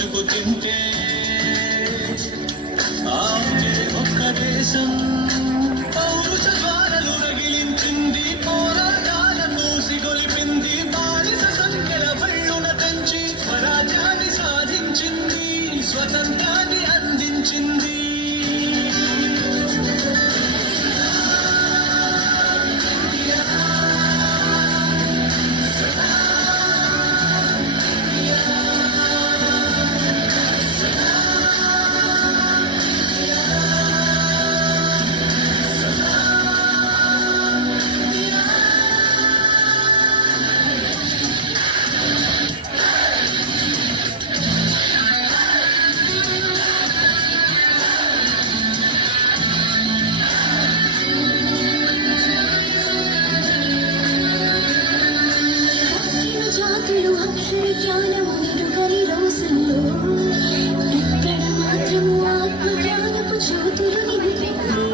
పంచుకు తింటే ఆకే ఒక్క దేశం పౌరుష జ్వాలలు రగిలించింది, పోరాటాలను సిగొలిపింది, బానిస సంఖ్యల భళ్ళున తెంచి స్వరాజ్యాన్ని సాధించింది, స్వతంత్రాన్ని అందించింది. జ్ఞానము ఎరుగని రోజుల్లో ఇక్కడ మాత్రము ఆత్మ జ్ఞానపు జ్యోతులు నింపింది.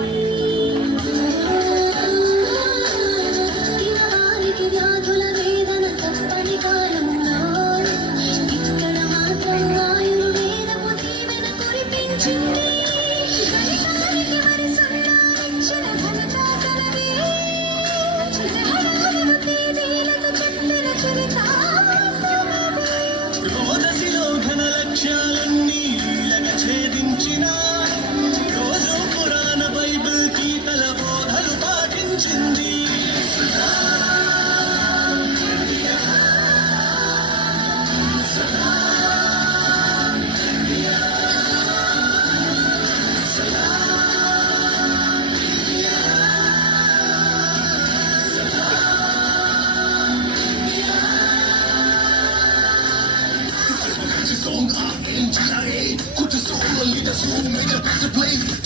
వారికి వ్యాధుల వేదన తప్పని కాలంలో ఇక్కడ మాత్రం ఆయుర్వేదపు దీవెన కురిపించింది. గణితానికి మరి సంతానించిన ఘనత కలది. తేదీలకు చెప్పిన చరిత రోదసిలో ఘన లక్ష్యాలన్నీ ఇళ్ళగా ఛేదించిన రోజు పురాణ బైబిల్ గీతల బోధలు పాటించింది.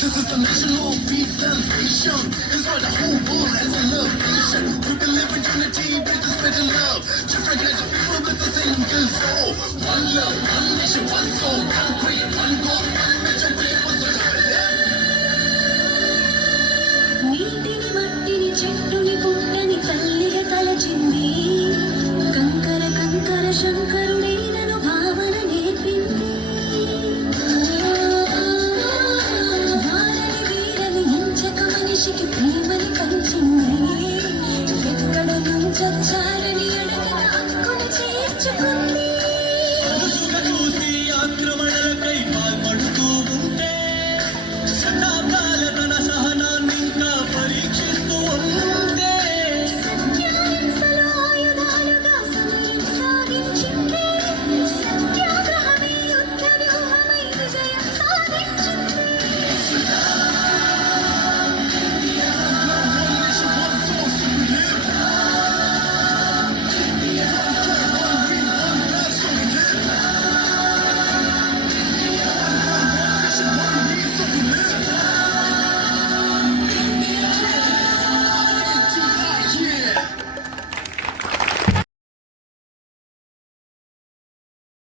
This is a national peace celebration. It's for the whole world as a love nation. We believe in unity, with the spread of love. Different kinds of people with the same good soul. One love, one nation, one soul, one creed, one goal, one